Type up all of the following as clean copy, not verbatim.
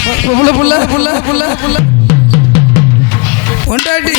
புள்ள புள்ள புள்ள புள்ள புள்ள பொண்டாட்டி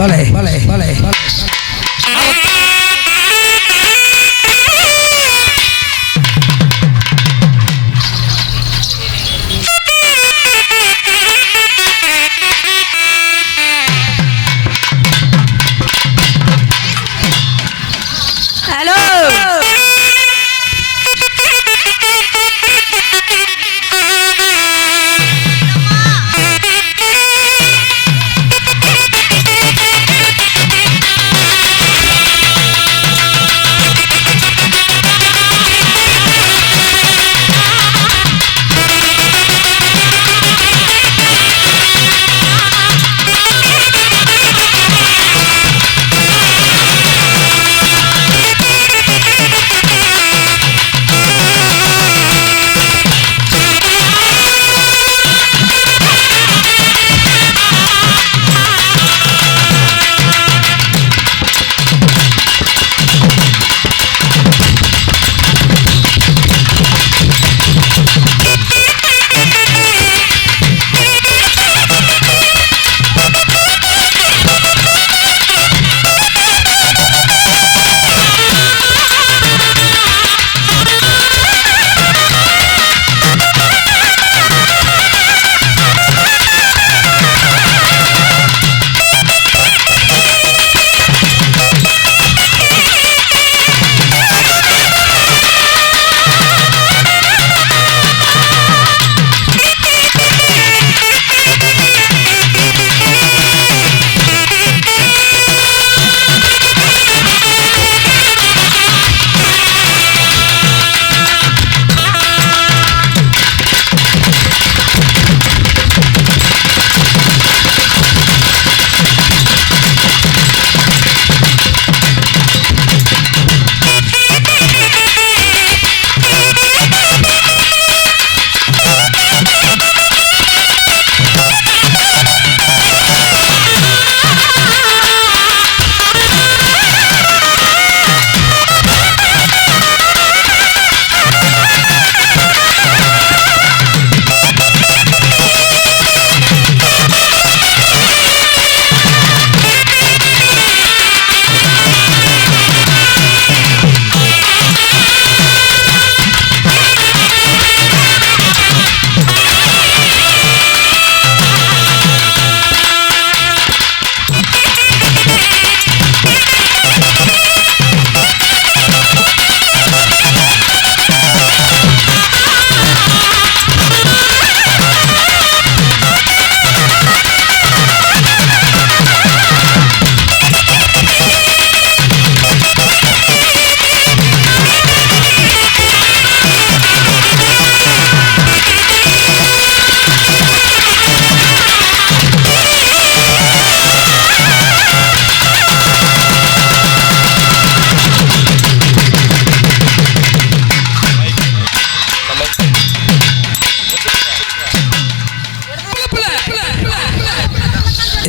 பலே பலே பலே பலே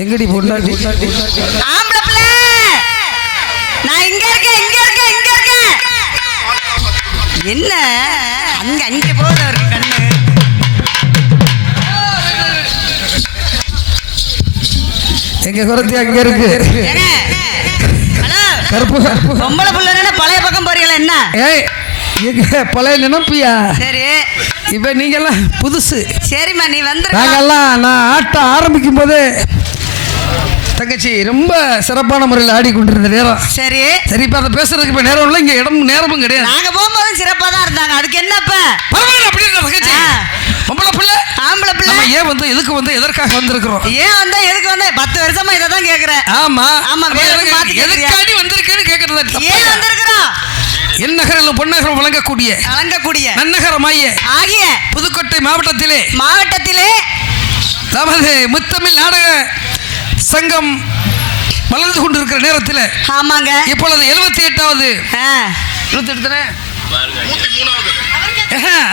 எங்கடி பொண்டாட்டி ஆம்பள பிள்ளை நான் இங்க இருக்கேன் என்ன அங்க அங்க போகுது ஒரு கண்ணு எங்க குறத்தி அங்க இருக்கு கருப்பு பொம்பளை பிள்ளை பழைய பக்கம் போறீங்களா என்ன ஏய் எங்க பழைய நினைப்பியா சரி இப்ப நீங்க எல்லாம் புதுசு சரிம்மா நீ வந்து நாங்கெல்லாம் நான் ஆட்ட ஆரம்பிக்கும் போது தங்கச்சி ரொம்ப சிறப்பான முறையில் ஆடிக்கொண்டிருந்த நேரம் சரி சரி இப்ப அதை பேசுறதுக்கு இப்ப நேரம் இல்லை இங்க நேரமும் கிடையாது நாங்க போகும்போது சிறப்பா தான் இருந்தாங்க அதுக்கு என்னப்ப பரவாயில்ல அப்படி இல்லை தங்கச்சி பொம்பளை பிள்ளை ஆம்பளை பிள்ளை நம்ம ஏன் வந்து எதுக்கு வந்து எதற்காக வந்திருக்கிறோம் ஏன் வந்தா எதுக்கு வந்தா 10 வருஷமா இதை தான் கேக்குறேன் ஆமா ஆமா எதுக்காண்டி வந்திருக்கேன்னு கேக்குறது ஏன் வந்திருக்கிறோம் எந்நகரிலும் பொன்னகரம் வழங்கக்கூடிய நன்னகரமாய ஆகிய புதுக்கோட்டை மாவட்டத்திலே நமது முத்தமிழ் நாடக சங்கம் வளர்ந்து கொண்டிருக்கிற நேரத்தில் ஆமாங்க இப்பொழுது 78வது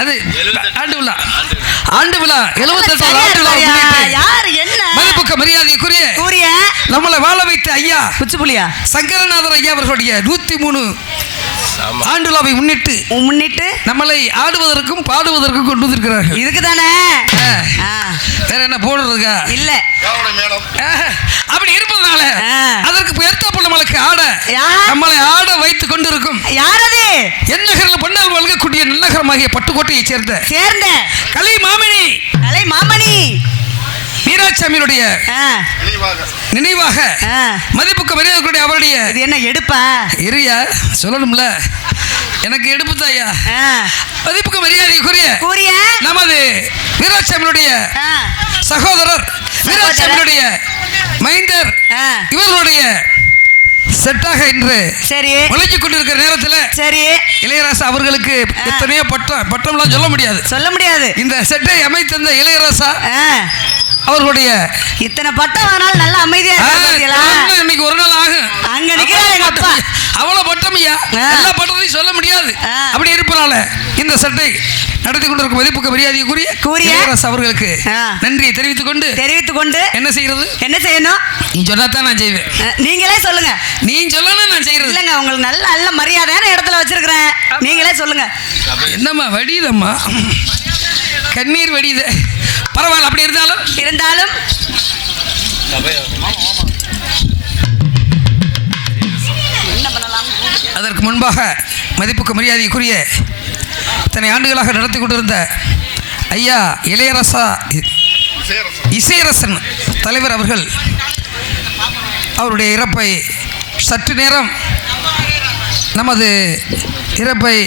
அது ஆண்டு விழா 78வது ஆண்டு விழா மதிப்புக்க மரியாதைக்குரிய நம்மளை வாழ வைத்த ஐயா குச்சிப்புலியா சங்கரநாதர் ஐயா அவர்களுடைய 103 ஆண்டு விழாவை முன்னிட்டு நம்மளை ஆடுவதற்கும் பாடுவதற்கும் கொண்டு வந்திருக்கிறார்கள் இதுக்கு தானே வேற என்ன போடுறதுக்கா இல்ல அப்படி இருப்பதனால அதற்கு ஏற்றாப்புல நம்மளுக்கு ஆட நம்மளை ஆட வைத்துக் கொண்டிருக்கும் யாரது எந்நகரில் பொன்னால் வழங்கக்கூடிய நல்லகரமாகிய பட்டுக்கோட்டையை சேர்ந்த கலை மாமணி வீராசாமியுடைய நினைவாக மதிப்புக்கு மரியாதை அவருடைய இது என்ன எடுப்பா இரியா சொல்லணும்ல எனக்கு எடுப்பு தாயா மதிப்புக்கு மரியாதைக்குரிய நமது வீராசாமியுடைய சகோதரர் வீராசாமியுடைய மைந்தர் இவர்களுடைய செட்டாக இன்று சரி உழைச்சிக் கொண்டிருக்கிற நேரத்தில் சரி இளையராசா அவர்களுக்கு எத்தனையோ பட்டம்லாம் சொல்ல முடியாது இந்த செட்டை அமைத்திருந்த இளையராசா அவர்களுடைய இத்தனை பட்டம் ஆனாலும் நல்ல அமைதியா இன்னைக்கு ஒரு நாள் ஆகும் அங்க நிக்கிறாரு எங்க அப்பா அவ்வளவு பட்டமையா எல்லா பட்டத்தையும் சொல்ல முடியாது அப்படி இருப்பனால இந்த சட்டை நடத்தி கொண்டிருக்கும் மதிப்புக்கு மரியாதைக்குரிய இளையராசா அவர்களுக்கு நன்றியை தெரிவித்துக் கொண்டு என்ன செய்யணும் நீ சொன்னாதான் நான் செய்வேன் நீங்களே சொல்லுங்க நீ சொல்லணும் நான் செய்யறது இல்லங்க உங்களுக்கு நல்ல நல்ல மரியாதையான இடத்துல வச்சிருக்கிறேன் நீங்களே சொல்லுங்க என்னம்மா வடிதம்மா கண்ணீர் வடித பரவாயில்ல அப்படி இருந்தாலும் அதற்கு முன்பாக மதிப்புக்கு மரியாதைக்குரிய இத்தனை ஆண்டுகளாக நடத்தி கொண்டிருந்த ஐயா இளையராசா இசையரசன் தலைவர் அவர்கள் அவருடைய இறப்பை சற்று நேரம் நமது இறப்பை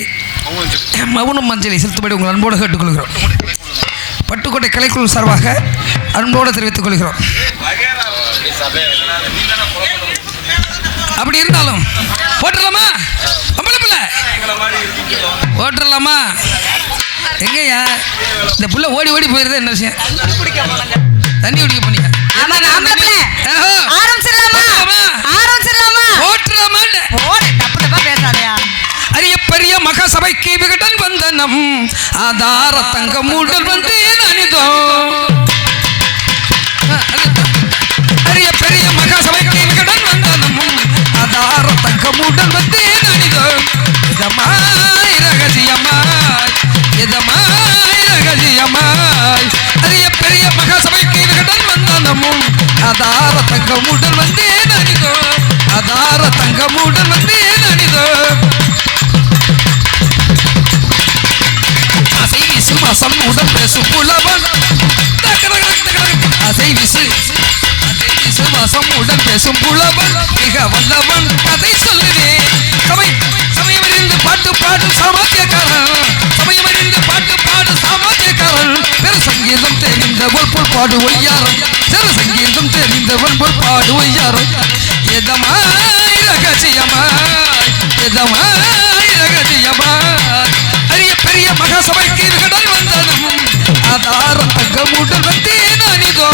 மௌனம் மஞ்சளை செலுத்தும்படி உங்கள் அன்போடு கேட்டுக்கொள்கிறோம். பட்டுக்கோட்டை கலைக்குழு சார்பாக அன்போடு தெரிவித்துக் கொள்கிறோம். அப்படி இருந்தாலும் போட்டுடலாமா? போட்டுடலாமா? எங்கய்யா இந்த புள்ள ஓடி ஓடி போயிருது என்ன விஷயம்? தண்ணி குடிக்க போனீங்க? அரிய பெரிய மகசபைக்கு விகடன் வந்தனம் ஆதார தங்க மூடல் வந்து அனிதோ. அரிய பெரிய மகசபைக்கு விகடன் வந்தனம் ஆதார தங்க மூடல் வந்து அனிதோ. இதமாய் ரகசியமாய் இதமாய் ரகசியமாய் அரிய பெரிய மகசபைக்கு விகடன் வந்தனமும் ஆதார தங்க மூடல் வந்து அனிதோ. ஆதார தங்க மூடல் வந்து அனிதோ. மாசம் உடன் பேசும் புலவன் அசை விசு மாசம் உடன் பேசும் புலவன் மிக வல்லவன் கதை சொல்லுவேன். சமயமறிந்து பாட்டு பாடும் சாமர்த்தியக்காரன் சமயமறிந்து பாட்டு பாடும் சாமர்த்தியக்காரன் பெரு சங்கீதம் தெரிந்தவள் போல் பாடு ஒய்யாரம் சிறு சங்கீதம் தெரிந்தவன் போல் பாடு ஒய்யாரம். எதமாய் ரகசியமாய் எதமாய் ரகசியமாய் அரிய பெரிய மகாசபைக்கு கடல் வந்தனும் ஆதார தங்க மூடல் வந்து நானிதோ.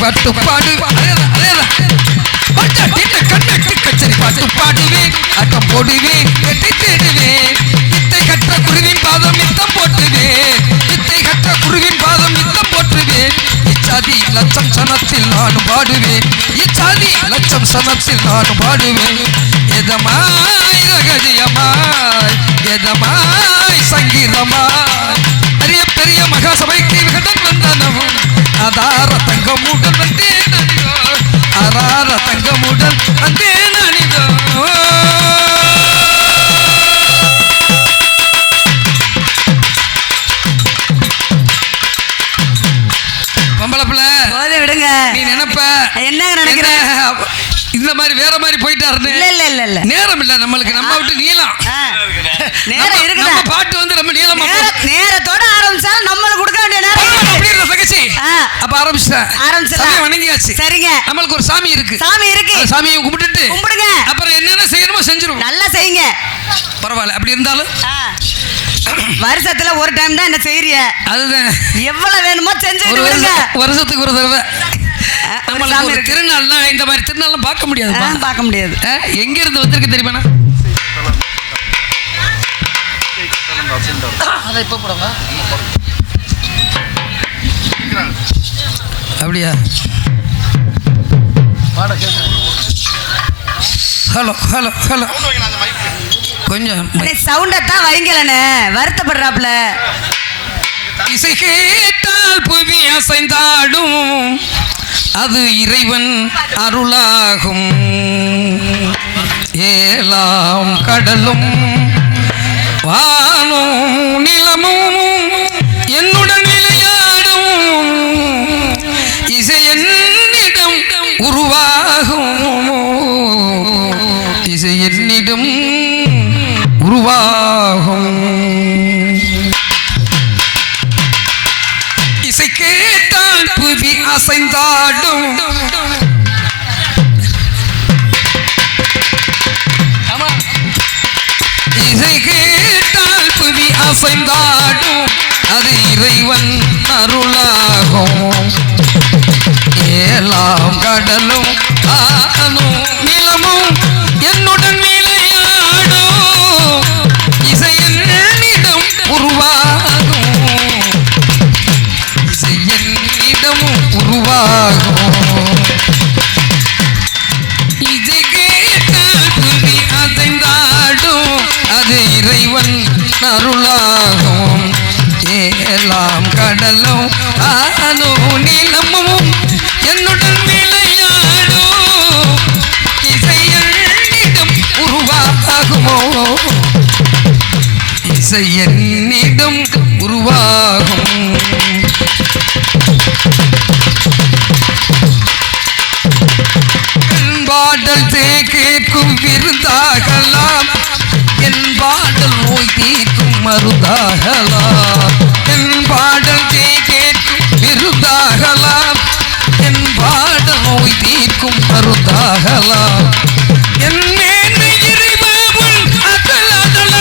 பாட்டு பாடு பாட்டு பாடுவேன் அட்டம் போடுவேன் கெட்டி தேடுவேன் வித்தை கற்ற குருவின் பாதம் மித்தம் போட்டுவேன் வித்தை கற்ற குருவின் பாதம் மித்தம் போட்டுவேன். இச்சாதி லட்சம் சனத்தில் நானும் பாடுவேன் இச்சாதி லட்சம் சனத்தில் நானும் பாடுவேன். எதமாய் ரகசியமாய் எதமாய் சங்கீதமாய் அரிய பெரிய மகாசபைக்கு கடன் வந்தனவும் ஆதார தங்க மூடல் வந்தே நனிதோ. ஆதார தங்க மூடல் வந்தே நனிதோ. விடுங்க நீ நினைப்ப என்ன நினைக்கிற இந்த மாதிரி வேற மாதிரி போயிட்டாரு. இல்ல நேரம் இல்ல நம்மளுக்கு நம்ம விட்டு நீளம் நேரம் இருக்கு. நம்ம பாட்டு வந்து நம்ம நீளமா நேரத்தோட ஆரம்பிச்சாலும் நம்மளுக்கு கொடுக்க வேண்டிய நேரம் அப்படி இருக்க தகச்சி அப்ப ஆரம்பிச்சிட்டேன் வணங்கியாச்சு. சரிங்க நம்மளுக்கு ஒரு சாமி இருக்கு சாமியை கும்பிடுங்க அப்புறம் என்னென்ன செய்யணுமோ செஞ்சிரும். நல்லா செய்யுங்க பரவாயில்ல. அப்படி இருந்தாலும் வருஷத்துல ஒரு டைம் தான் என்ன செய்யறிய அதுதான் எவ்வளவு வேணுமோ செஞ்சுட்டு விடுங்க. வருஷத்துக்கு ஒரு தடவை நம்மளுக்கு ஒரு திருநாள்னா இந்த மாதிரி திருநாள்லாம் பார்க்க முடியாது. எங்க இருந்து வந்திருக்கு தெரியுமா? அதை இப்ப போடுங்க அப்படியா? ஹலோ ஹலோ ஹலோ கொஞ்சம் சவுண்டத்தான் வைங்களே வருத்தப்படுறாப்ல. இசை கேட்டால் புவி அசைந்தாடும் அது இறைவன் அருளாகும். ஏலாம் கடலும் வானும் நிலமும் என்னுடன் விளையாடும். இசை என்னிடம் உருவாகும். இசை என்னிடம் உருவாகும். இசை கேட்டால் புவி அசைந்தாடும். இசை கேட்டால் புவி அசைந்தாடும் அது இறைவன் அருளாகும். ஏலாம் கடலும் ஆனும் நிலமும் என்னுடன் விளையாடும். இசை என்னிடம் உருவாகும். இசை என்னிடம் உருவாகும். இசை கேட்டால் புவி அசைந்தாடும் அது இறைவன் அருளாகும். ஏலாம் கடலும் ஆனும் நிலமும் என்னுடன் விளையாடும். இசை என்னிடம் உருவாகுமோ? இசை என்னிடம் உருவாகும். பாடல் கேட்கும் விருந்தாகலாம். என் பாடல் நோய் தீர்க்கும் மருந்தாகலாம். என் பாடல் கேட்கும் விருந்தாகலாம். என் பாடல் நோய் தீர்க்கும் மருந்தாகலாம். என் மேன்மை இறைவன் அகலாதலே.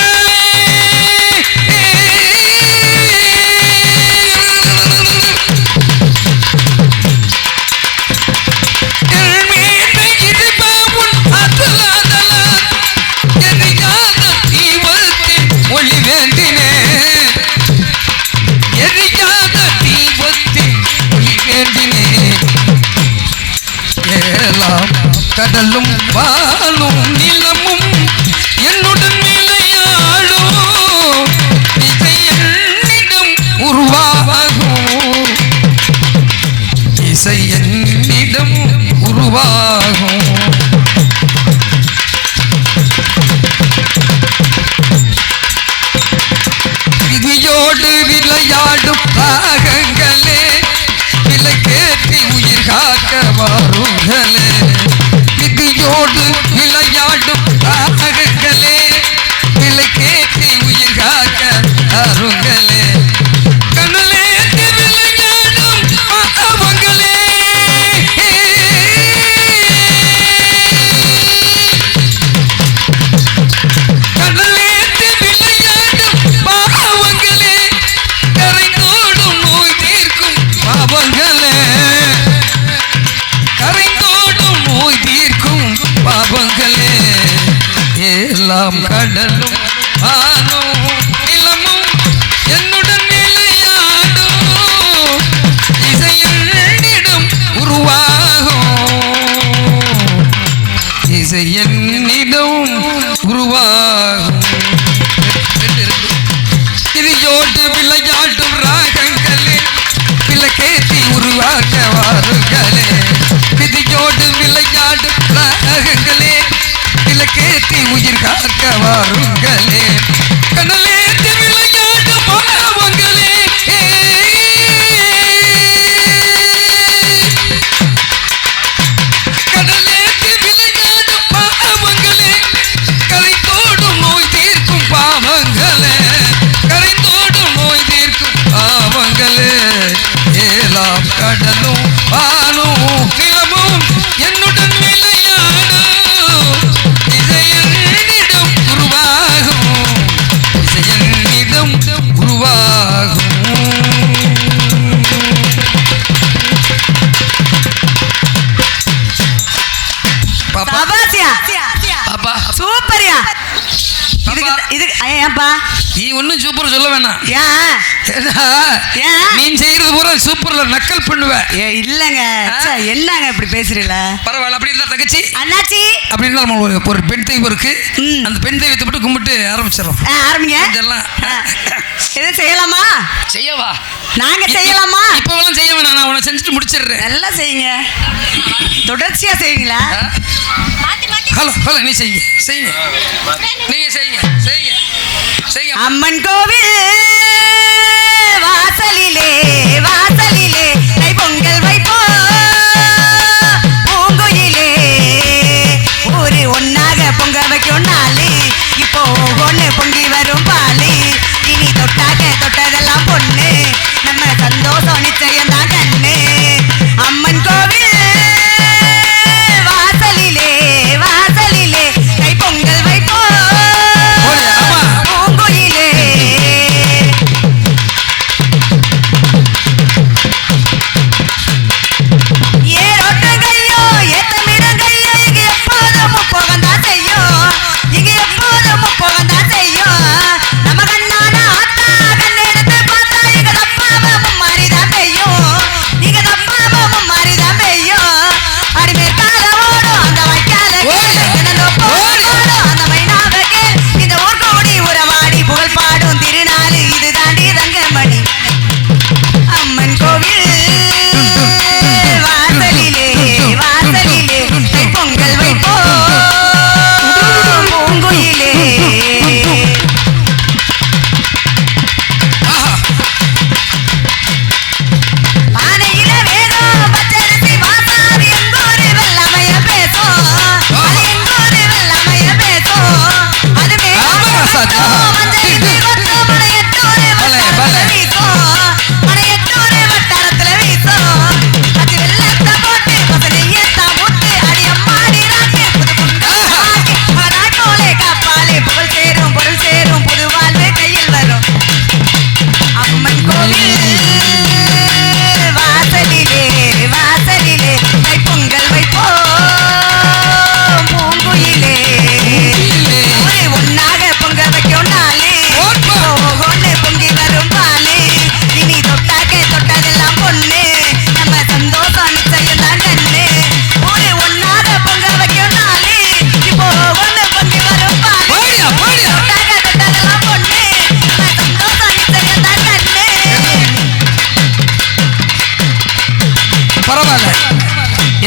கடலும் வானும் நிலமும் என்னுடன் விளையாடும். இசை என்னிடம் உருவாகும். இசை என்னிடம் உருவாகும். விதியோடு விளையாடும் ராகங்களே விலைக்கேற்றி உயிர் காக்க வாருங்களே. விதியோடு விளையாடும் ராகங்களே விலைக்கேற்றி உயிர் காக்க அருங்களே. கனலேற்றி விளையாடும் பாவங்களே. கனலேற்றி விளையாடும் பாவங்களே கரைந்தோடும் நோய் தீர்க்கும் பாவங்களே. கரைந்தோடும் நோய் தீர்க்கும் பாவங்களே. ஏலாம் கடலும் வானும் நிலமும் என்னுடன் விளையாடும். இசை என்னிடம் உருவாகும். இசை என்னிடம் உருவாகும். இதையோடு விளையாடும் ராகங்களே விலைக்கேற்றி உருவாக்க வாருங்களே. விதியோடு விளையாடும் ராகங்களே விலைக்கேற்றி உயிர் காக்க வாருங்களே. கனலேற்றி விளையாடும் பாவங்களே. கடலேற்றி விளையாடும் பாவங்களே கரைந்தோடும் நோய் தீர்க்கும் பாவங்களே. கரைந்தோடும் நோய் தீர்க்கும் பாவங்களே. ஏலாம் கடலும் வானும் நிலமும் என்னுடன் விளையாடும். இசை என்னிடம் உருவாகும். இசை என்னிடம் உருவாகும். சூப்பரியா. ஏன்பா நீ ஒன்னும் சூப்பர் சொல்ல வேணாம். ஏன் நீ செய்யறது பூரா சூப்பர்ல நக்கல் பண்ணுவ. இல்லங்க என்னங்க இப்படி பேசுறீல? பரவாயில்ல. அப்படி இருந்தா தங்கச்சி அண்ணாச்சி அப்படி இருந்தா நம்ம ஒரு பெண் தெய்வம் இருக்கு. அந்த பெண் தெய்வத்தை மட்டும் கும்பிட்டு ஆரம்பிச்சிடறோம். ஆரம்பிங்க. எது செய்யலாமா? செய்யவா? நாங்க செய்யலாமா? இப்பவெல்லாம் செய்ய வேணாம். நான் உன செஞ்சுட்டு முடிச்சிடுறேன். நல்லா செய்யுங்க. தொடர்ச்சியா செய்வீங்களா? ஹலோ ஹலோ நீ செய்யுங்க செய்யுங்க நீங்க செய்யுங்க செய்யுங்க செய்யுங்க. அம்மன் கோவில் வாசலிலே வாசலிலே கை பொங்கல் வைப்போ பூங்குயிலே ஊரு ஒன்னாக பொங்க வைக்கும் நாளு இப்போ ஒண்ணு பொங்கி வரும் பாலு இனி தொட்டாக தொட்டதெல்லாம் பொண்ணு நம்ம சந்தோஷம் நிச்சயம் தான் கண்ணு. அம்மன் கோவில்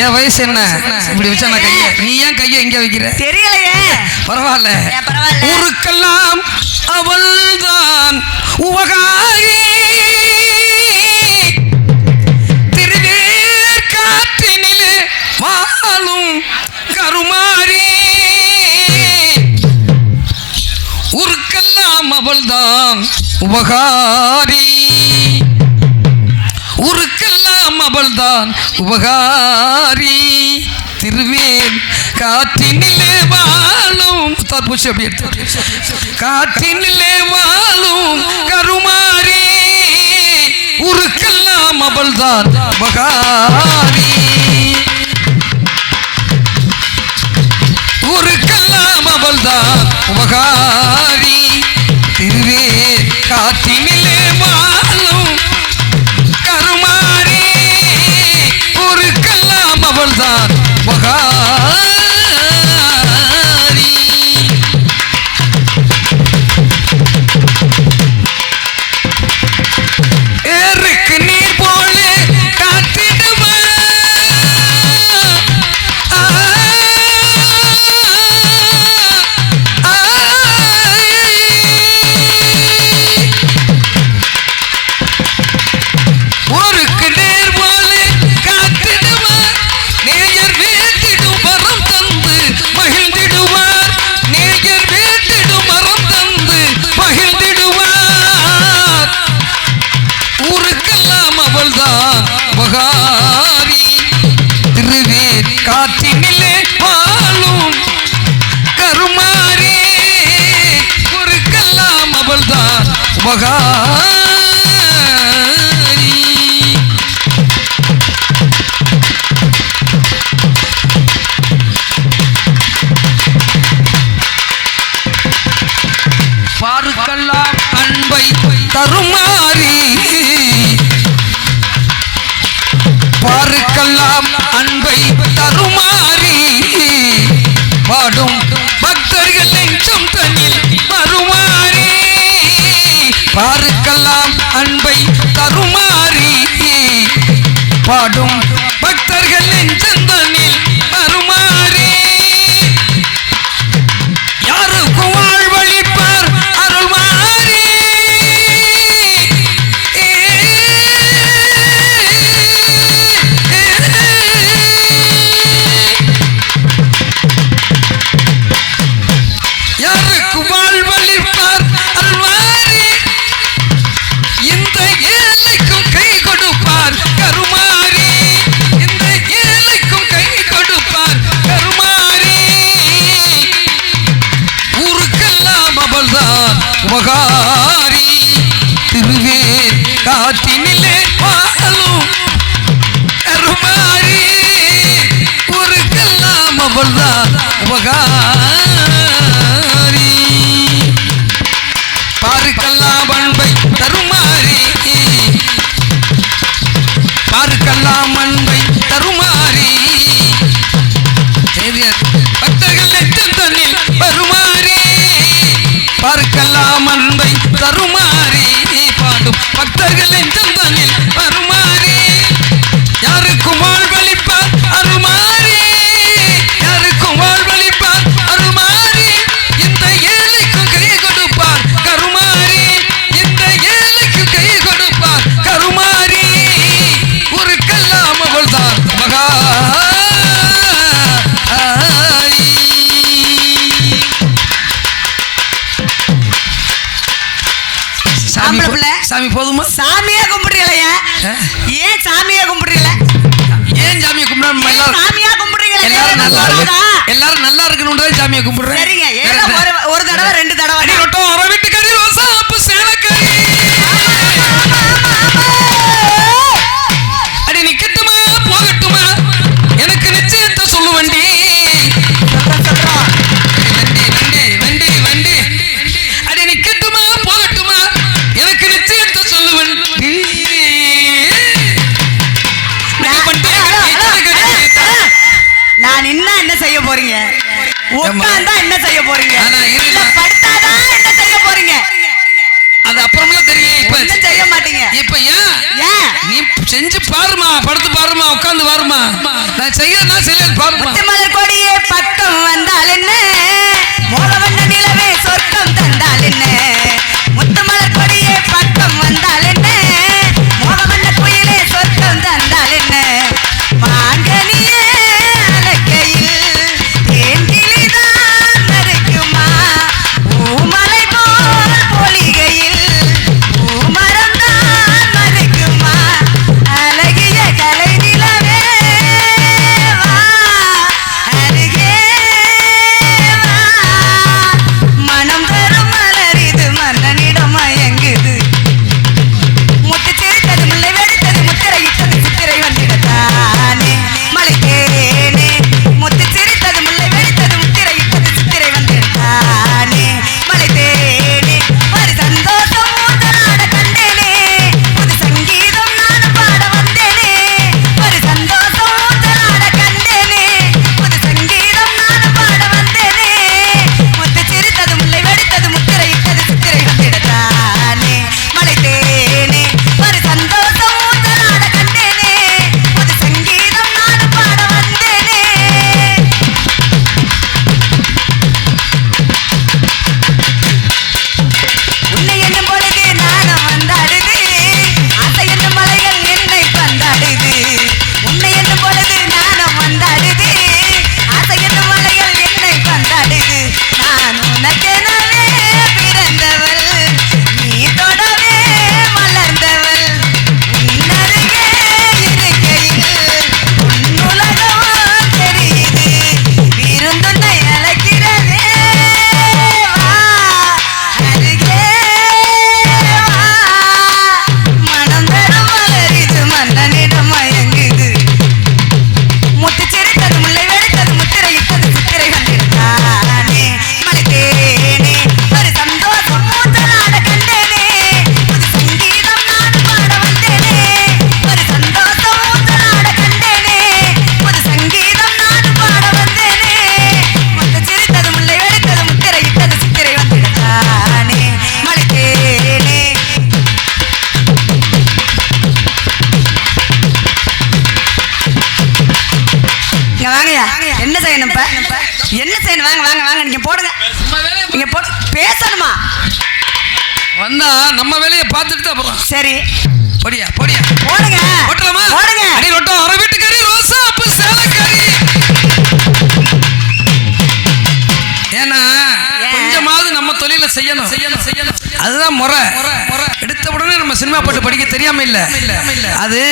என் வயசு என்ன இப்படி வச்சா நான் கையை நீ ஏன் கையை எங்க வைக்கிற தெரியலையே. பரவாயில்ல. ஊருக்கெல்லாம் அவள்தான் உவகாரி திருவேற்காற்றினிலே வாழும் கருமாரி ஊருக்கெல்லாம் அவள்தான் உவகாரி ஊருக்கெல்லாம் அவள்தான் உபகாரி திருவேல் காற்றினிலே வாழும் தற்பூச்சி அப்படி எடுத்து காற்றினிலே வாழும் கருமாரி ஊருக்கெல்லாம் அவள்தான் உபகாரி ஊருக்கெல்லாம் அவள்தான் உபகாரி திருவேல் காற்றினிலே வாழும் கருமாரி ஊருக்கெல்லாம் அவள்தான் உபகாரி ஏருக்கு நீர் போல காத்திடுவா ஊருக்கு நேர் போல காத்திடுவார் நேயர் வேட்டிடும் மரம் தந்து மகிழ்ந்திடுவார் நேயர் வேட்டிடும் மரம் தந்து மகிழ்ந்திடுவார் ஊருக்கெல்லாம் அவள்தான் உபகாரி திருவேல் காற்றினிலே வாழும் கருமாரி ஊருக்கெல்லாம் அவள்தான் உபகாரி பாருக்கெல்லாம் அன்பை தருமாறி பாடும் பக்தர்கள் நெஞ்சம் தன்னில் வருமாறி பாருக்கெல்லாம் அன்பை தருமாறி பாடும் பக்தர்கள் நெஞ்சம் தன்னில் வருமாறி யாருக்கும் வாழ்வழிப்பார் அருள்மாறி யாருக்கு வாழ்வழிப்பார் அருள்மாறி இந்த ஏழைக்கும் கை கொடுப்பார் கருமாறி இந்த ஏழைக்கும் கை கொடுப்பார் கருமாறி ஊருக்கெல்லாம் அவள்தான் உபகாரி திருவேர் காற்றினிலே வாழும் கருமாறி ஊருக்கெல்லாம் அவள்தான் உபகாரி பாருக்கெல்லாம் அன்பை தருமாறி பாருக்கெல்லாம் அன்பை தருமாறி பக்தர்கள் நெஞ்சம் தன்னில் வருமாறி பாருக்கெல்லாம் அன்பை தருமாறி பாடும் பக்தர்கள் நெஞ்சம் தன்னில் வருமாறி யாருக்கும் வாழ்வழிப்பார் அருள்மாறி யாருக்கும் வாழ்வழிப்பார் அருள்மாறி இந்த ஏழைக்கும் கை கொடுப்பார் கருமாறி இந்த ஏழைக்கும் கை கொடுப்பார் கருமாறி ஊருக்கெல்லாம் அவள்தான் மகாரி சாமி போதுமா சாமியே கும்பிடுறீங்களே ஏன் சாமியே கும்பிடுறீங்களே ஏன் சாமியை கும்பிடுறோம் சாமியா கும்பிடுறீங்களே எல்லாரும் நல்லா இருக்கணும் சாமியை கும்பிடுறேன் சரிங்க ஏதோ ஒரு தடவை ரெண்டு தடவை அடி ரொட்டம் அரை வீட்டுக்காரி ரோசா அப்ப சேலக்காரி அடி நிக்கட்டுமா போகட்டுமா எனக்கு நிச்சயத்தை சொல்லு வண்டி வண்டி வண்டி வண்டி வண்டி அடி நிக்கட்டுமா போகட்டுமா எனக்கு நிச்சயத்தை சொல்லு வண்டி நான் என்ன செய்ய போறீங்க உட்கார்ந்தா என்ன செய்ய போறீங்க படுத்தாதான் என்ன செய்ய போறீங்க அது அப்புறம்லாம் தெரியும் இப்ப செய்ய மாட்டீங்க இப்ப ஏன் நீ செஞ்சு பாருமா படுத்து பாருமா உட்கார்ந்து பாருமா நான் செய்யறேன்னா செய்யல பாருமா மலர் கொடியே பக்கம் வந்தால் என்ன மோகவண்ண நிலவே சொர்க்கம் தந்தால் என்ன முத்துமலர் கொடியே பக்கம் வந்தால் என்ன மோகவண்ண குயிலே சொர்க்கம் தந்தால் என்ன மாங்கனியே அலக்கையில் தேன்கிளிதான் மறைக்குமா பூமலை போல் பொலிகையில் பூமரம்தான் மறைக்குமா அழகிய கலை நிலவே வா அருகே என்ன செய்யணும் இப்ப என்ன செய்யணும் வாங்க வாங்க வாங்க நீங்க போடுங்க நீங்க போடு பேசணுமா வந்தா நம்ம வேலையை பார்த்துட்டு அப்புறம் சரி போடியா போடியா போடுங்க போட்டலாமா போடுங்க அடி ரொட்டம் அரை வீட்டுக்காரி ரோசா அப்ப சேலக்காரி ஏன்னா கொஞ்சமாவது நம்ம தொழில செய்யணும் செய்யணும் செய்யணும் அதுதான் முறை எடுத்த உடனே நம்ம சினிமா பாட்டு படிக்க தெரியாம இல்ல அது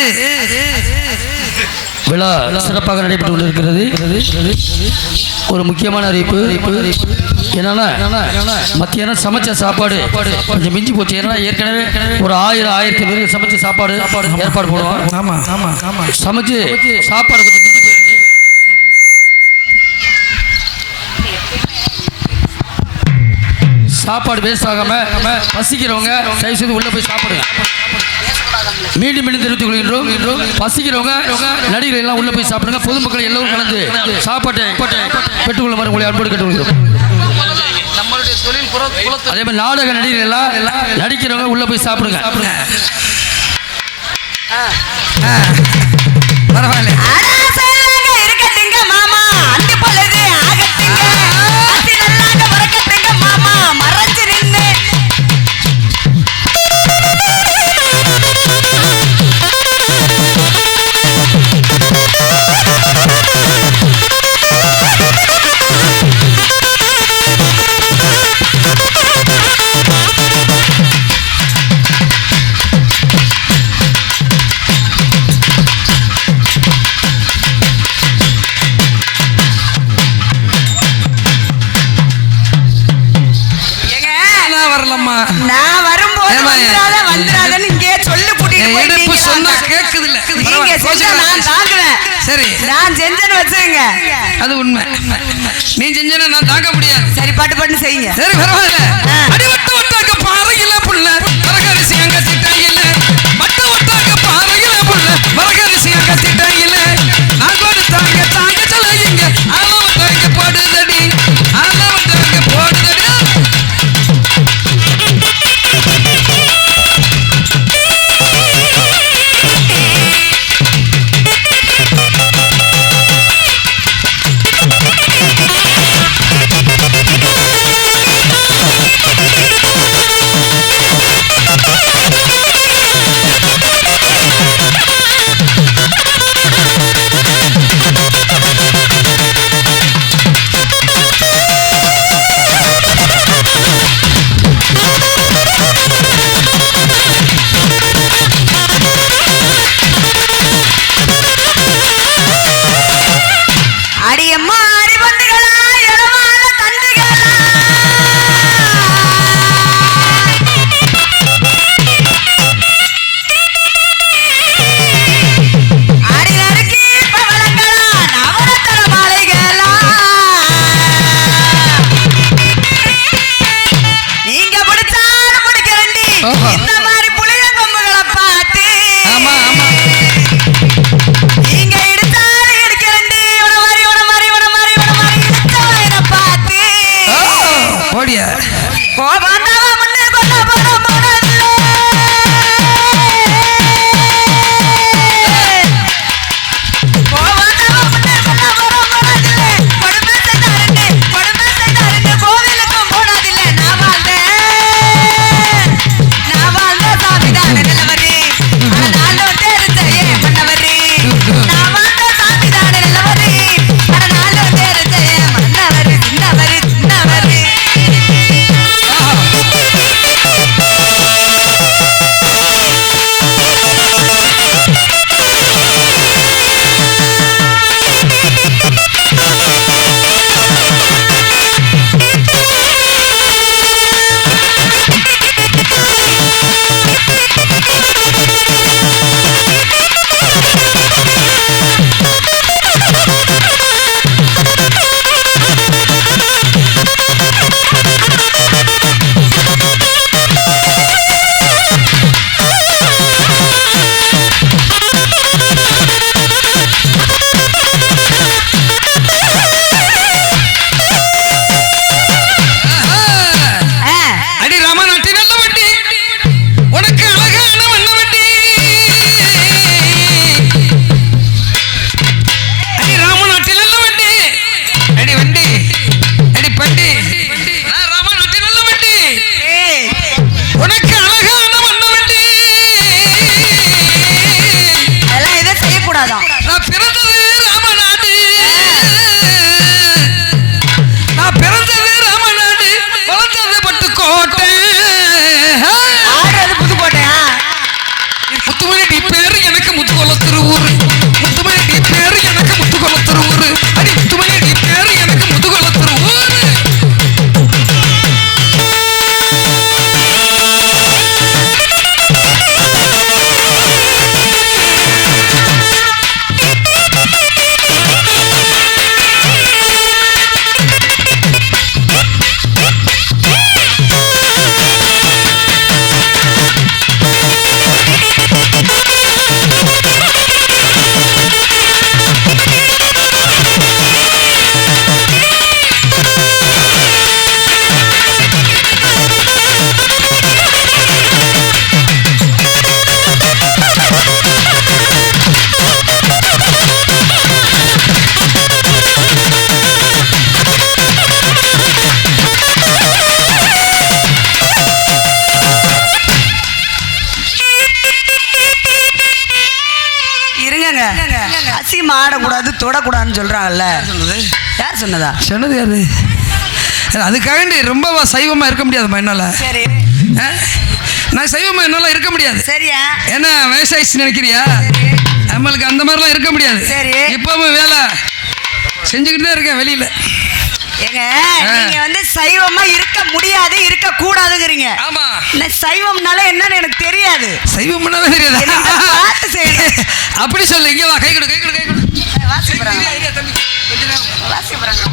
விழா சிறப்பாக நடைபெற்று கொண்டிருக்கிறது. ஒரு முக்கியமான அறிவிப்பு என்னன்னா மத்தியானம் சமைச்ச சாப்பாடு கொஞ்சம் மிஞ்சி போச்சு. ஏன்னா ஏற்கனவே ஒரு 1000 பேருக்கு சமைச்ச சாப்பாடு ஏற்பாடு பண்ணுவோம். ஆமா ஆமா ஆமா சமைச்சு சாப்பாடு கொஞ்சம் மிஞ்சி போயிருக்கு. சாப்பாடு வேஸ்ட் ஆகாம பசிக்கிறவங்க தயவு செய்து உள்ள போய் சாப்பிடுங்க. மீண்டும் மீண்டும் தெரிவித்துக் கொள்கின்றோம். பசிக்கிறவங்க நடிகர்கள் எல்லாம் உள்ள போய் சாப்பிடுங்க. பொதுமக்கள் எல்லோரும் கலந்து சாப்பாட்டை பெற்றுக்கொள்ளுமாறு உங்களை அன்போடு கேட்டுக்கொள்கிறோம். அதே மாதிரி நாடக நடிகர்கள் எல்லாம் நடிக்கிறவங்க உள்ள போய் சாப்பிடுங்க. பரவாயில்ல இருக்கட்டுங்க மாமா அண்டி பொழுது ஆகட்டுங்க அத்தி நல்லாக வரக்கட்டுங்க மாமா மறைஞ்சு நின்று நான் வரும்போது வந்துடாதன்னு இங்கே சொல்லி எடுப்பு சொன்னா கேக்குது இல்ல நீங்க செஞ்சா நான் தாங்குவேன். சரி நான் செஞ்சேன்னு வச்சுங்க அது உண்மை. நீ செஞ்சேன்னா நான் தாங்க முடியாது. சரி பாட்டு பாட்டு செய்யுங்க. சரி பரவாயில்ல அடிவட்ட ஒட்டாக்க பாறையில புள்ள மரகரிசி அங்க திட்டாயில்ல மட்ட ஒட்டாக்க பாறையில புள்ள மரகரிசி அங்க திட்டாயில்ல நான் கொடுத்தாங்க தாங்க சொல்லுங்க அளவட்டாங்க போடுதடி அளவட்டாங்க போடுதடி அடியம்மா அறிவந்துகளா எளவான தண்டுகளா அடி நறுக்கி பவளங்களா நவரத்தன மாலைகளா நீங்க பிடிச்சாலும் பிடிக்கிறண்டி இந்த மாதிரி புளியங்கொம்புகளை பார்த்து ஆமா ஆமா நீங்க எடுத்தாலும் எடுக்கிறண்டி உன மாதிரி இருங்க அசிங்கமா ஆடக்கூடாது தொடக்கூடாதுன்னு சொல்றாங்கல்ல. யார் சொன்னதா? சொன்னது யாரு? அதுக்காண்டி ரொம்ப சைவமா இருக்க முடியாதுமா என்னால. சரி நான் சைவமா என்னால இருக்க முடியாது. சரியா? ஏன்னா வயசாயிடுச்சு நினைக்கிறியா? நம்மளுக்கு அந்த மாதிரிலாம் இருக்க முடியாது. சரி இப்பவும் வேலை செஞ்சுக்கிட்டு தான் இருக்கேன் வெளியில. ஏங்க நீங்க வந்து சைவமா இருக்க முடியாது இருக்க கூடாதுங்கறீங்க. ஆமா. சைவம்னால என்னன்னு எனக்கு தெரியாது. சைவம்னாவே தெரியாது. பாத்து செய்யணும். அப்படி சொல்லு. இங்க வா, கை கொடு கை கொடு கை கொடு. வாசி போறாங்க. கொஞ்ச நேரம் வாசி போறாங்க.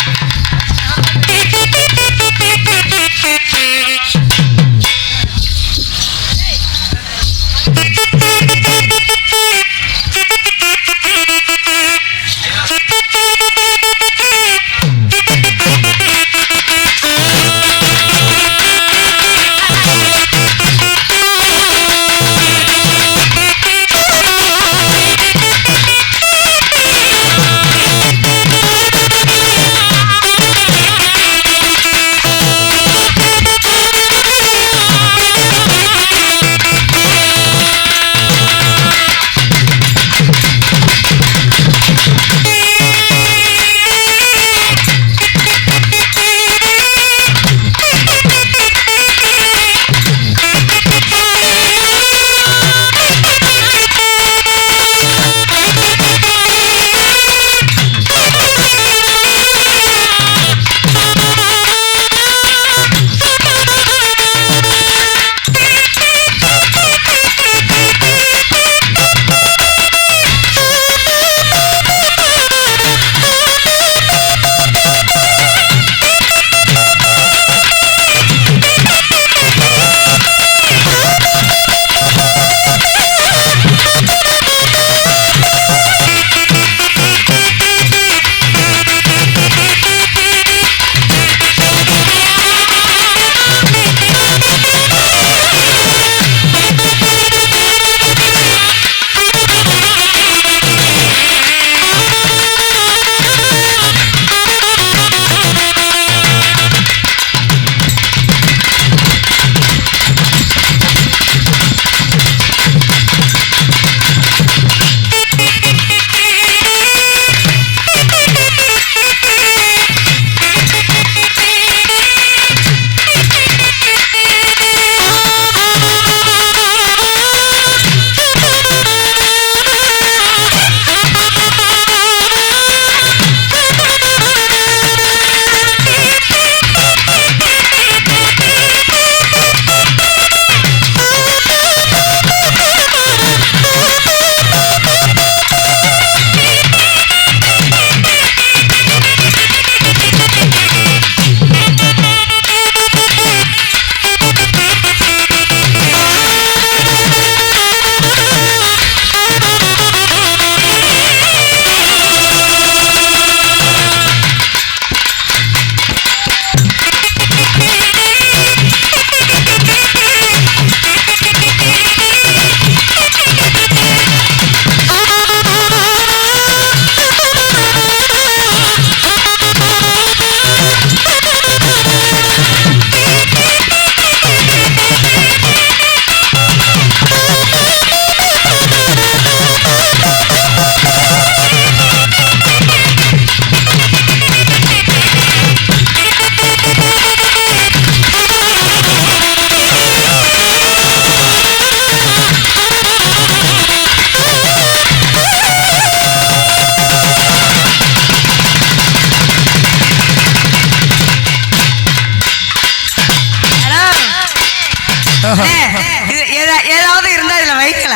ஏதாவது இருந்தா இதுல வைக்கல.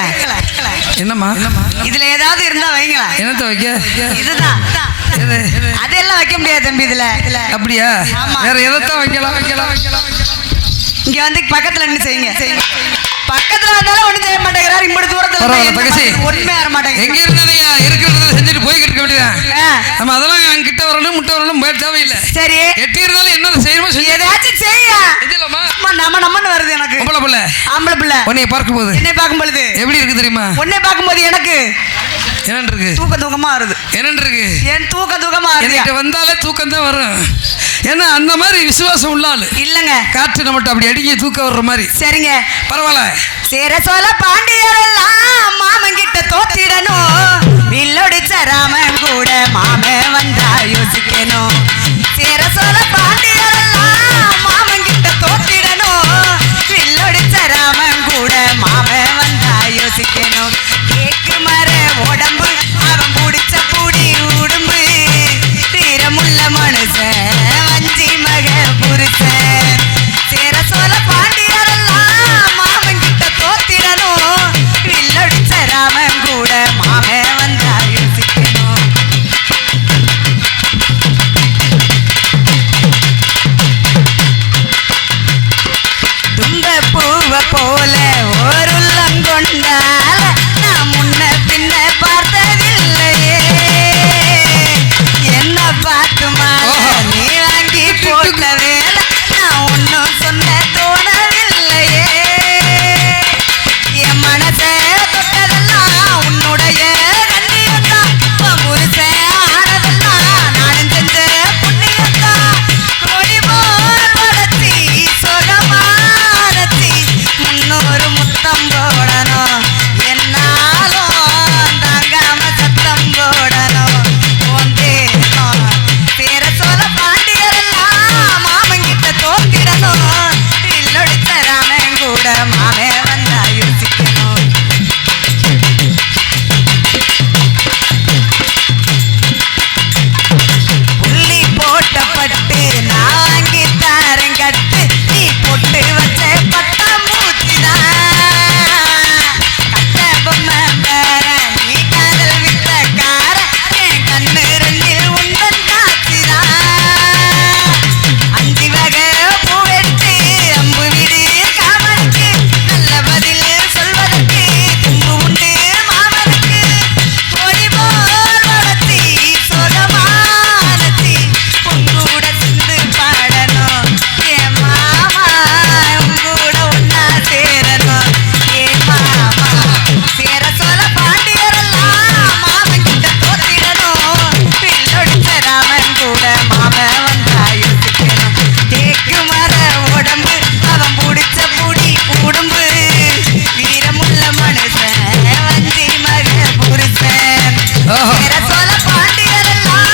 என்னம்மா இதுல ஏதாவது இருந்தா வைங்களா? என்னத்த வைக்க? இதுதான். அதெல்லாம் வைக்க முடியாது தம்பி இதுல. அப்படியா? வேற எதைத்தான் வைக்கலாம்? இங்க வந்து பக்கத்துல நின்னு செய்யுங்க. பக்கத்துல வந்தாலும் ஒண்ணும் செய்ய மாட்டேங்கிறாரு. இம்படி தூரத்துல ஒண்ணுமே வர மாட்டேங்க. எங்க இருந்தா இருக்கிறத செஞ்சுட்டு போய் கிட்ட வேண்டியதான். நம்ம அதெல்லாம் அங்க கிட்ட வரணும் முட்டை வரணும் தேவையில்லை. சரி எட்டி இருந்தாலும் என்ன செய்யணுமோ சொல்லி ஏதாச்சும் செய்ய. நம்மன்னு வருது எனக்கு. பொம்பளை பிள்ளை ஆம்பளை பிள்ளை உன்னை பார்க்கும்போது என்னை பார்க்கும்போது எப்படி இருக்கு தெரியுமா? உன்னை பார்க்கும்போது எனக்கு என்ன இருக்கு? தூக்கமா வருது. என்ன இருக்கு? என் தூக்கமா வருது. எனக்கு வந்தாலே தூக்கம் தான் வரும். ஏன்னா அந்த மாதிரி விசுவாசம் உள்ள ஆளு இல்லங்க. காற்று நம்மட்ட அப்படி அடிக்க தூக்கம் வர்ற மாதிரி. சரிங்க பரவாயில்ல. சேர சோழ பாண்டியரெல்லாம் மாமன் கிட்ட தோத்திடணும். சோழ பாண்டியரெல்லாம்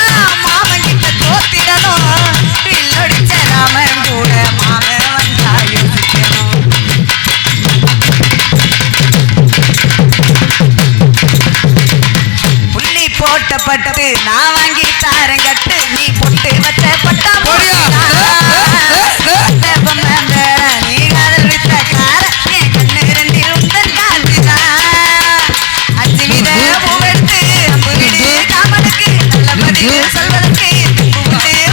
மாமன் கிட்ட தோத்திடணும் வில்லொடிச்ச ராமன் கூட மாமன் வந்தா யோசிக்கணும் புள்ளி போட்ட பட்டு நான் வாங்கி தாரன் கட்டு நீ பொட்டு வச்ச பட்டா நீ காதல் விட்ட கார என் கண்ணு ரெண்டில் உந்தன் கால்விதான் அச்சு வித பூவெடுத்து அம்பு விடு காமனுக்கு நல்ல பதிவு சொல்வதற்கு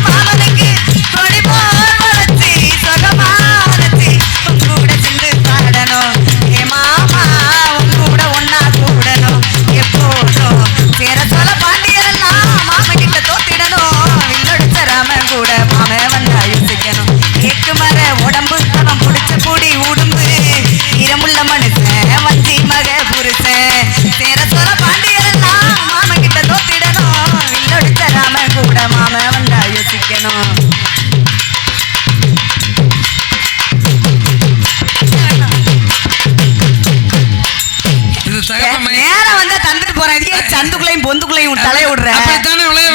மாமனுக்கு கொடி போல் வளர்ச்சி சொகமா வளர்ச்சி உங்கூட சென்று பாடணும் ஏ மாமா உங்கூட ஒன்னா கூடணும் எப்போதும் சேர சோழ பாண்டியரெல்லாம் மாமன் கிட்ட தோத்திடணும் வில்லொடிச்ச ராமன் கூட மாமன் வந்தா யோசிக்கணும் ஏக்கு மர உடம்பு அவன் புடிச்ச பூடி உடும்பு இரமுள்ள மனுஷன் வஞ்சி மக புருஷன் சேர சோழ பாண்டியரெல்லாம் மாமன் கிட்ட தோத்திடணும் வில்லொடிச்ச ராமன் கூட மாமன் வந்தா யோசிக்கணும் நேரம் வந்தா தந்துட்டு போறேன் சந்துக்குள்ளையும் பொந்துக்குள்ளையும் தலைய விடுறேன்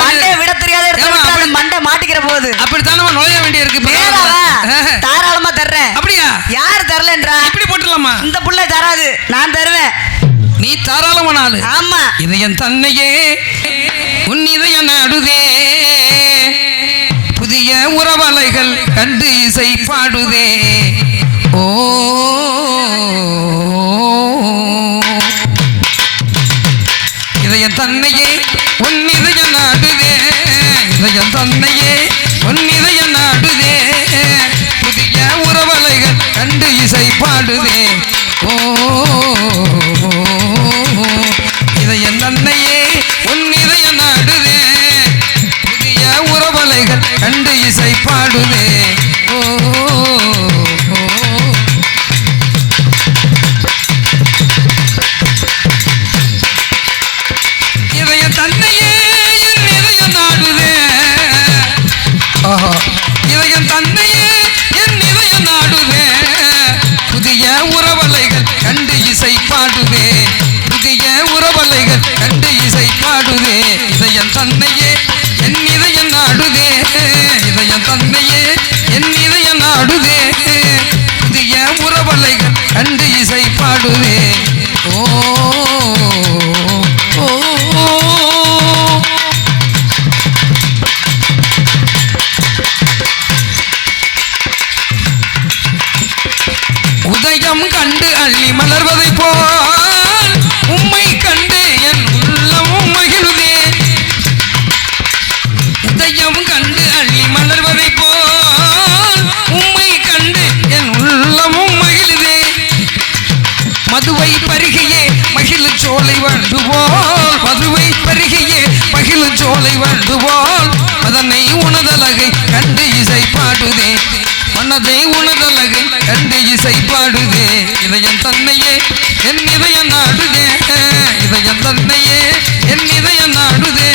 மண்டை விட தெரியாத இடத்துல மண்டை மாட்டிக்கிற போது அப்படித்தானே நுழைய வேண்டிய இருக்கு தாராளமா தர்றேன் அப்படியா யாரு தரலன்றா இப்படி போட்டுலாமா இந்த புள்ள தராது நான் தருவேன் நீ தாராளமான ஆளு ஆமா இதயம் தன்னையே உன் இதயம் நாடுதே புதிய உறவலைகள் கண்டு இசை பாடுதே ஓ இதயம் தன்னையே உன் இதயம் நாடுதே இதயம் தன்னையே உன் இதயம் நாடுதே புதிய உறவலைகள் கண்டு இசை பாடுதே ஓ இதயம் தன்னையே உன் இதயம் நாடுதே புதிய உறவலைகள் கண்டு இசை பாடுதே ஓ இதயம் தன்னையே என் இதயம் நாடுதே இதயம் தன்னையே என் இதயம் நாடுதே புதிய உறவலைகள் கண்டு இசை பாடுதே புதிய உறவலைகள் கண்டு இசை பாடுதே இதயம் தன்னையே என் இதயம் நாடுதே இதயம் தன்னையே என் இதயம் நாடுதே புதிய உறவலைகள் கண்டு இசை பாடுதே ஓ உதயம் கண்டு அள்ளி மலர்வதை போல் உம்மை கண்டு என் உள்ளமும் மகிழுதே உதயம் கண்டு அள்ளி மலர்வதை போல் உம்மை கண்டு என் உள்ளமும் மகிழுதே மதுவை பருகியே மகிழு சோலை வண்டு போல் மதுவை பருகியே மகிழு சோலை வண்டு போல் அதனை உணதலகை கண்டு இசை பாடுதே மனதை உணதலகை கண்டு இசை பாடுதே இதயம் தன்னையே என் இதயம் நாடுதே இதயம் தன்னையே என் இதயம் நாடுதே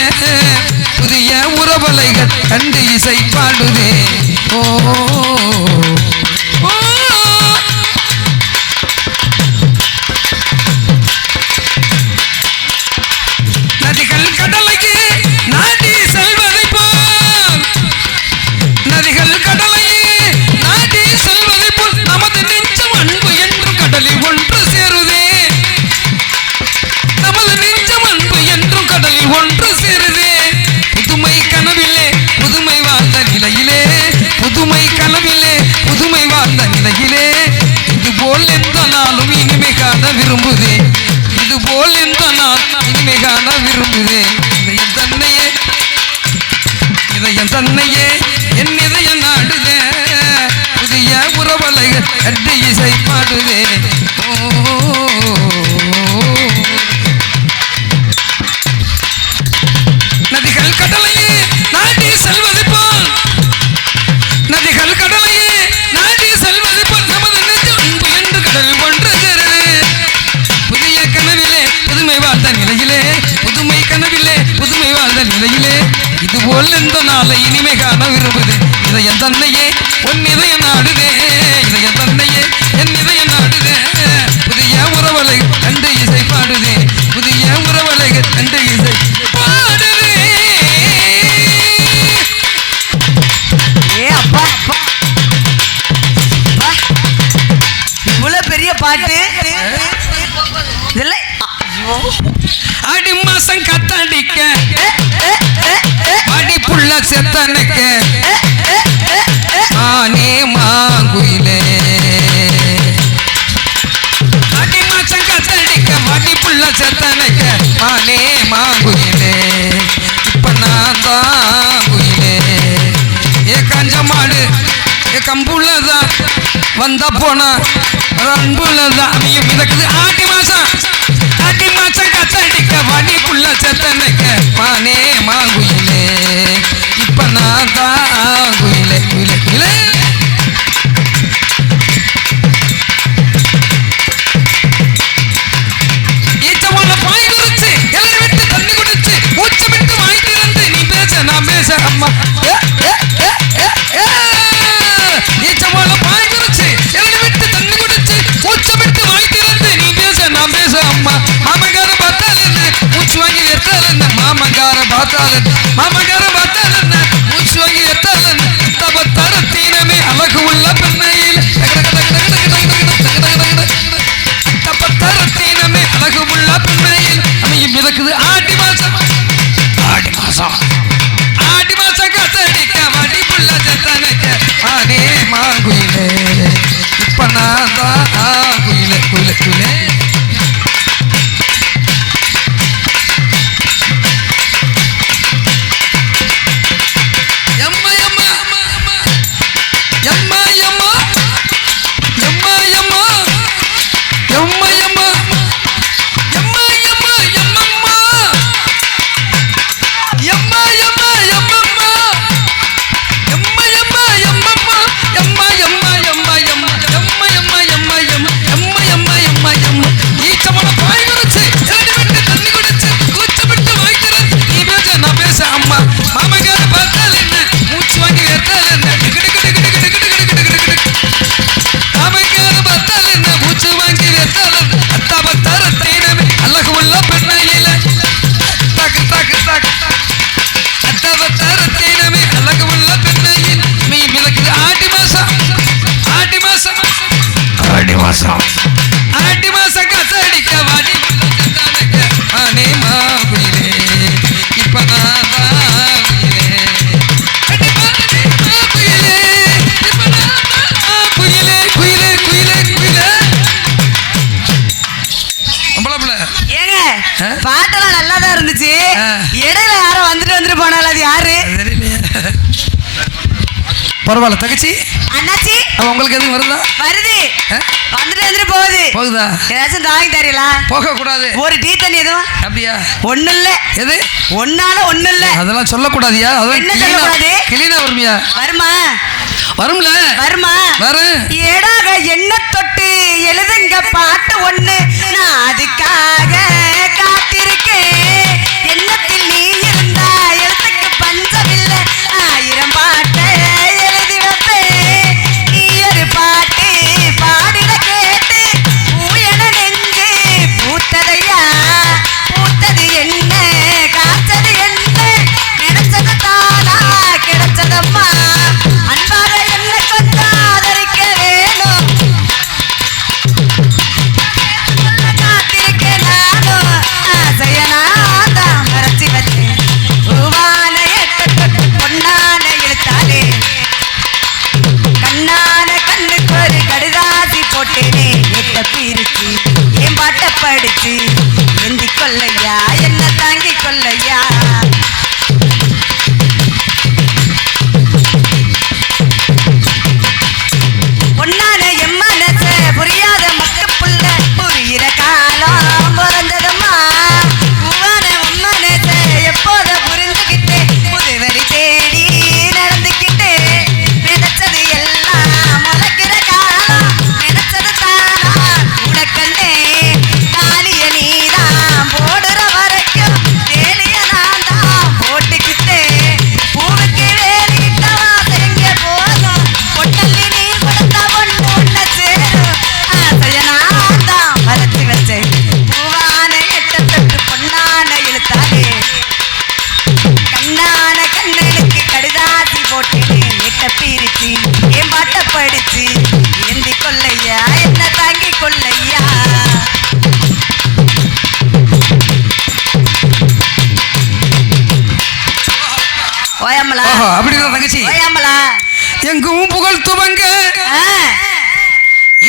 புதிய உறவலைகள் கண்டு இசை பாடுதே ஓ நதிகள் கடலையே நாடி செல்வதை போல் நதிகள் கடலையே நாடி செல்வதை போல் நமது நெஞ்சம் அன்பு என்றும் கடலில் ஒன்று சேருதே நமது நெஞ்சம் அன்பு என்றும் கடலில் ஒன்று சேருதே புதுமை கனவிலே புதுமை வாழ்ந்த நிலையிலே புதுமை கனவிலே புதுமை வாழ்ந்த நிலையிலே இதுபோல் எந்த நாளும் இனிமை காண விரும்புதே இதுபோல் எந்த நாள் இனிமை காண விரும்புதே இதயம் தன்னையே இதயம் தன்னையே என் இதயம் நாடுதே புதிய உறவலைகள் கண்டு இசை பாடுதே நதிகள் கடலையே நாடி செல்வது போல் நதிகள் கடலையே நாடி செல்வது போல் நமது நெஞ்சம் அன்பு என்று கடலில் ஒன்று சேருது புதிய கனவிலே புதுமை வாழ்ந்த நிலையிலே புதுமை கனவிலே புதுமை வாழ்ந்த நிலையிலே இதுபோல் எந்த நாளை இனிமை காண விரும்புது இதயம் தன்னையே உன் இதயம் நாடுதே இதயம் தன்னையே என் இதயம் நாடுதே புதிய உறவலை கண்டு இசை பாடுதே புதிய உறவலை கண்டு இசை கம்புள்ளதான் வந்த போனா ரன்புள்ளதான் நீயும் மிதக்குது ஆட்டி மாசம் கத்தடிக்க வடிக்குள்ள செத்தனைக்க மானே மாங்குயிலே இப்ப நான் தான் குயிலே குயிலே குயிலே நான் பேச அம்மா நீச்சமான பாய் குடிச்சு எழுதி விட்டு தண்ணி குடிச்சு மூச்சை விட்டு வாய் திறந்து நீ பேச நான் பேச அம்மா மாமங்கார பார்த்தால் என்ன மூச்சு வாங்கி எத்தால் என்ன மாமங்கார பார்த்தால் என்ன மூச்சு வாங்கி எத்தால் என்ன தபத்தர தீனமே அழகு உள்ள பெண்மையில் தபத்தர தீனமே அழகு உள்ள பெண்மையில் அமையும் மிதக்குது ஆடி மாசம் கத்தடிக்க வடிக்குள்ள செத்தனைக்க மானே மாங்குயிலே இப்ப நான் தான் குயிலே குயிலே குயிலே ஆடி மாசம் கத்தடிக்க வாடி ஆனே மாகுயிலே இப்ப நான் குயிலே குயிலே குயிலே குயிலே ஏங்க பாட்டெல்லாம் நல்லாதான் இருந்துச்சு இடையில யாரும் வந்துட்டு போனாலும் அது யாரு பரவாயில்ல தகச்சி அண்ணாச்சி உங்களுக்கு எதுவும் வருதா வருது வந்துட்டு போகுதா ஏதாச்சும் தாங்கி தரீங்களா போக கூடாது ஒரு டீ தண்ணி எதுவும் அப்படியா ஒண்ணு இல்ல எது ஒன்னால ஒண்ணு இல்ல அதெல்லாம் சொல்லக்கூடாதியா என்ன சொல்லக்கூடாது கிளீனா வருமியா வரும்ல வருமா வரும் ஏடாக என்ன தொட்டு எழுதுங்க பாட்டு ஒண்ணு நான் அதுக்காக காத்திருக்கேன் எண்ணத்தில் நீ இருந்தா எழுத்துக்கு பஞ்சமில்லை 1000 பாட்டை எழுதி வைப்பேன் நீ ஒரு பாட்டு பாடிட கேட்டு பூயன நெஞ்சு பூத்ததையா பூத்தது என்ன காய்ச்சது என்ன நினைச்சது தானா கிடைச்சதம்மா அன்பாக என்ன கொஞ்சம் ஆதரிக்க வேணும் காத்திருக்க நானும் ஆசையனாதான் மறைச்சி வச்சேன் பூவான எட்டு பொன்னான இழுத்தாலே கண்ணான கண்ணுக்கு ஒரு கடுதாசி போட்டேனே எட்ட பிரிச்சு என் பாட்ட படிச்சு எந்தி கொள்ளையா என்ன தாங்கி கொள்ளையா பொன்னான எம்மனச புரியாத மக்க புள்ள புரியிற காலம் பிறந்ததம்மா பூவான உம்மனச எப்போத புரிஞ்சுக்கிட்டே புதுவரி தேடி நடந்துக்கிட்டே நினைச்சது எல்லாம் முளைக்கிற காலம் நினைச்சது தானா உனக்கண்டே தாலிய நீதான் போடுற வரைக்கும் வேலிய நான் தான் போட்டுக்கிட்டே பூவுக்கு வேலிட்ட வாசங்க போதும் பொட்டல்லி நீ கொடுத்த பொண்ணு உன்ன சேரும் ஆசைய நான் தான் மறைச்சு வச்சேன் பூவான எட்ட தொட்டு பொன்னான இழுத்தாலே கண்ணான கண்ணனுக்கு கடுதாசி போட்டேனே எட்ட பிரிச்சு என் பாட்ட படிச்சு ஏந்தி கொள்ளையா என்ன தாங்கி கொள்ளையா ஓயம்மலா அப்படிதான் தங்கச்சி ஓயம்மலா எங்கும் புகழ் துவங்க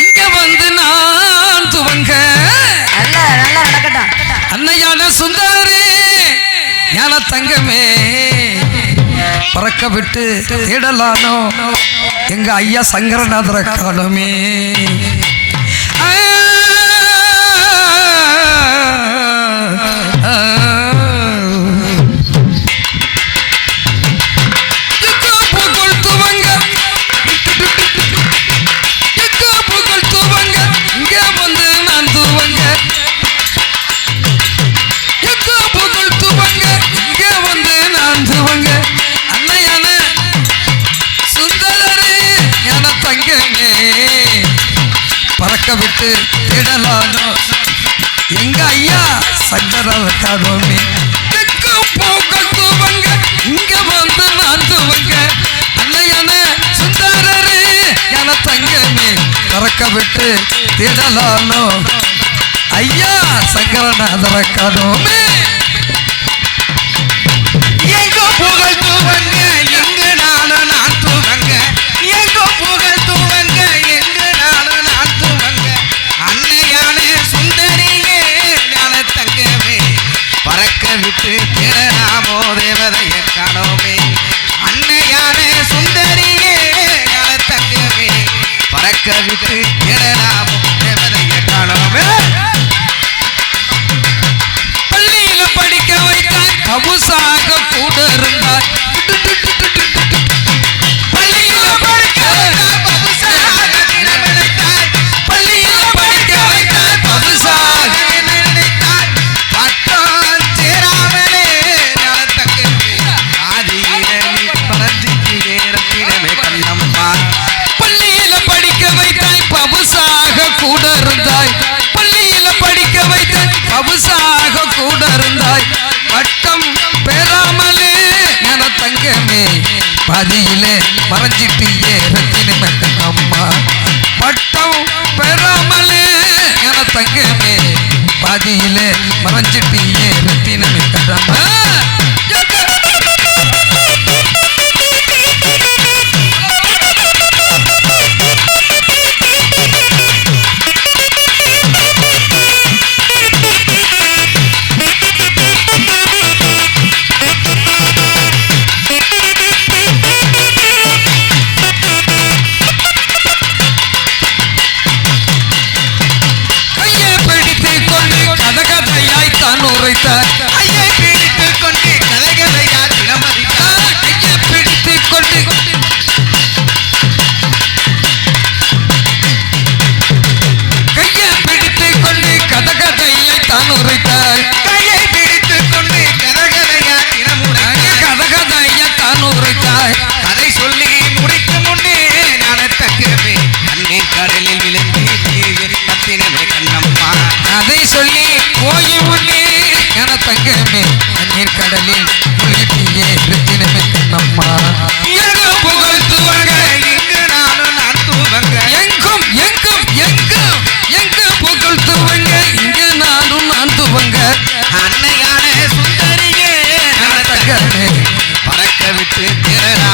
இங்க வந்து நான் துவங்க நல்லா நடக்கட்டும் அன்னையான சுந்தரி ஞான தங்கமே பறக்க விட்டு தேடலானோ எங்க ஐயா சங்கரநாதரை காணுமே. விட்டு திடலானோ எங்க ஐயா சங்கரர் காணோமே. போகத்துவங்க இங்க வந்து நான் துவங்க அன்னையான சுந்தரரு என தங்கமே பறக்க விட்டு திடலானோ ஐயா சங்கரநாதர காணோமே. எங்க புகழ் துவங்க எங்க நானும் நான் துவங்க எங்க புகழ் துவங்க எங்க நானும் நான் துவங்க அன்னையான சுந்தரியே ஞான தங்கமே பறக்க விட்டு தேடாமோ தேவதைய காணோமே. அன்னையான சுந்தரியே ஞான தங்கமே பறக்க விட்டு தேடாமோ தேவதைய காணோமே. பள்ளியில படிக்க வைத்தாய் பபுசாக கூட இருந்தாய். பள்ளியில படிக்க வைத்தாய் பபுசாக நினைத்தாய். பள்ளியில படிக்க வைத்தாய் பபுசாக நினைத்தாய் பட்டம் சேராமலே ஞான தங்கமே ஆதியில நீ பறஞ்சிக்கு ஏறத்தினமே கண்ணம்மா. பள்ளியில படிக்க வைத்தாய் பபுசாக கூட இருந்தாய். பள்ளியில படிக்க வைத்தாய் பபுசாக கூட இருந்தாய். பட்டம் பெறாமலே என தங்கமே பாதியிலே மறைஞ்சிட்டியே ரத்தினமே கண்ணம்மா. பட்டம் பெறாமலே என தங்கமே பாதியிலே மறைஞ்சிட்டியே ரத்தினமே கண்ணம்மா. கையை பிடித்துக் கொண்டு கதகதையாய் தான் உரைத்தார். ஐயை பிடித்துக் கொண்டு கலைகளையா தினமதித்தார். கையை பிடித்துக் கொண்டு கையை பிடித்துக் கொண்டு கதகதையாய் தான் உரைத்தார். கையை பிடித்துக் கொண்டு கதகதையா தினமுறை கதகதையா தான் உரைத்தாய். கதை சொல்லி முடிக்கும் முன்னே ஞான தங்கமே கண்ணீர் கடலில் விழுந்து ரத்தினமே கண்ணம்மா. அதை சொல்லி போய் முன்னே என தங்கமே நீர் கடலில் முழுகிட்டியே ரத்தினமே கண்ணம்மா. எங்கு புகழ்த்துவங்க இங்கு நானும் நான் தூவங்க எங்கும் எங்கும் எங்கும் எங்கு புகழ்த்துவங்க இங்கு நானும் நான் துவங்க அன்னையான சுந்தரியே ஞான தங்கமே தங்கமே பறக்க விட்டு திரள